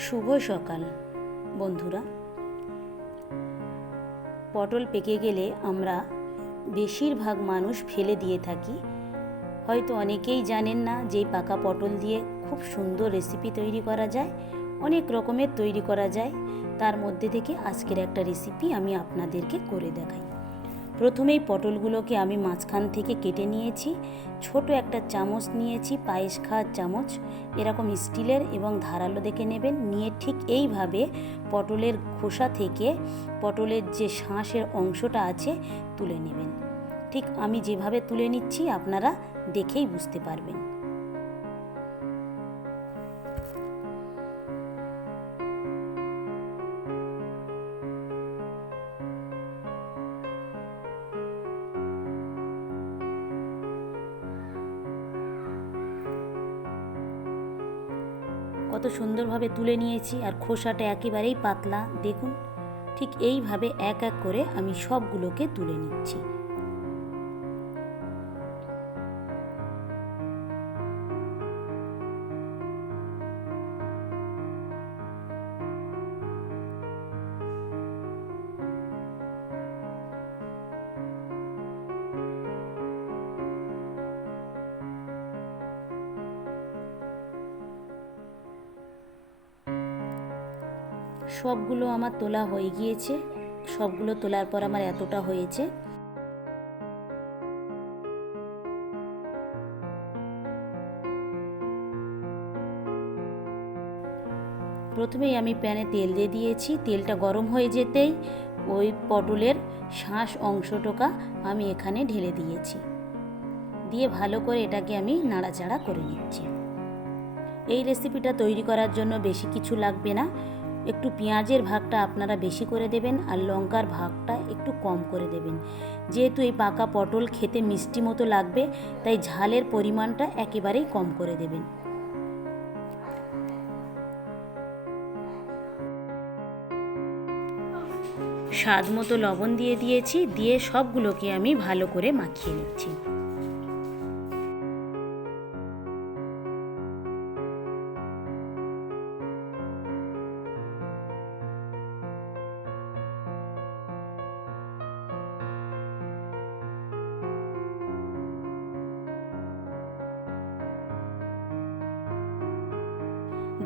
শুভ সকাল, বন্ধুরা। পটল পেকে গেলে আমরা বেশিরভাগ মানুষ ফেলে দিয়ে থাকি। হয়তো অনেকেই জানেন না যে পাকা পটল দিয়ে খুব সুন্দর রেসিপি তৈরি করা যায়, অনেক রকমের তৈরি করা যায়। তার মধ্যে থেকে আজকের একটা রেসিপি আমি আপনাদেরকে করে দেখাই। প্রথমেই পটলগুলোকে আমি মাঝখান থেকে কেটে নিয়েছি, ছোট একটা চামচ নিয়েছি, পায়েস খাওয়ার চামচ, এরকম স্টিলের এবং ধারালো দেখে নেবেন। নিয়ে ঠিক এইভাবে পটলের খোসা থেকে পটলের যে শাঁসের অংশটা আছে তুলে নেবেন। ঠিক আমি যেভাবে তুলে নিচ্ছি আপনারা দেখেই বুঝতে পারবেন। কত সুন্দরভাবে তুলে নিয়েছি আর খোসাটা একেবারেই পাতলা। দেখুন, ঠিক এইভাবে এক এক করে আমি সবগুলোকে তুলে নিচ্ছি। সবগুলো আমার তোলা হয়ে গিয়েছে। সবগুলো তোলার পর আমার এতটা হয়েছে। প্রথমেই আমি প্যানে তেল দিয়ে দিয়েছি। তেলটা গরম হয়ে যেতেই ওই পটলের শাঁস অংশটুকা আমি এখানে ঢেলে দিয়েছি। দিয়ে ভালো করে এটাকে আমি নাড়াচাড়া করে নিচ্ছি। এই রেসিপিটা তৈরি করার জন্য বেশি কিছু লাগবে না। একটু পেঁয়াজের ভাগটা আপনারা বেশি করে দেবেন আর লঙ্কার ভাগটা একটু কম করে দেবেন। যেহেতু এই পাকা পটল খেতে মিষ্টি মতো লাগবে, তাই ঝালের পরিমাণটা একেবারেই কম করে দেবেন। স্বাদ মতো লবণ দিয়ে দিয়েছি, দিয়ে সবগুলোকে আমি ভালো করে মাখিয়ে নিচ্ছি।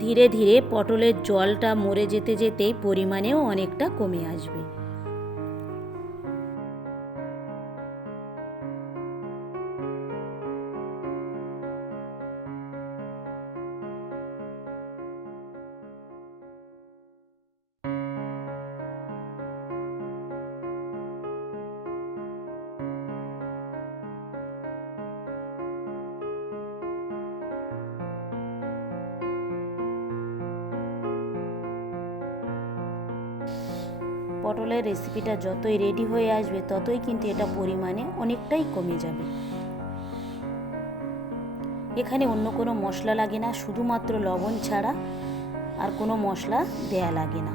ধীরে ধীরে পটলের জলটা মরে যেতে যেতেই পরিমাণেও অনেকটা কমে আসবে। পটলের রেসিপিটা যতই রেডি হয়ে আসবে, ততই কিন্তু এটা পরিমাণে অনেকটাই কমে যাবে। এখানে অন্য কোনো মশলা লাগে না, শুধুমাত্র লবণ ছাড়া আর কোনো মশলা দেয়া লাগে না।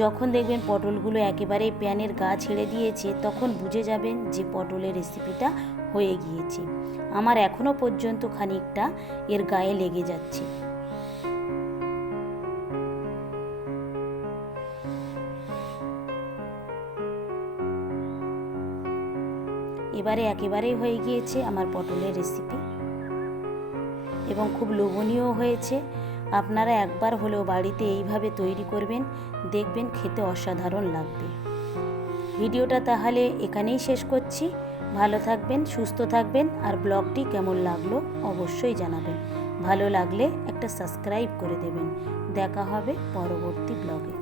যখন দেখবেন পটলগুলো একেবারেই প্যানের গা ছেড়ে দিয়েছে, তখন বুঝে যাবেন যে পটলের রেসিপিটা হয়ে গিয়েছে। আমার এখনও পর্যন্ত খানিকটা এর গায়ে লেগে যাচ্ছে। এবারে একেবারেই হয়ে গিয়েছে আমার পটলের রেসিপি এবং খুব লোভনীয় হয়েছে। আপনারা একবার হলেও বাড়িতে এইভাবে তৈরি করবেন, দেখবেন খেতে অসাধারণ লাগবে। ভিডিওটা তাহলে এখানেই শেষ করছি। ভালো থাকবেন, সুস্থ থাকবেন, আর ব্লগটি কেমন লাগল অবশ্যই জানাবেন। ভালো লাগলে একটা সাবস্ক্রাইব করে দেবেন। দেখা হবে পরবর্তী ব্লগে।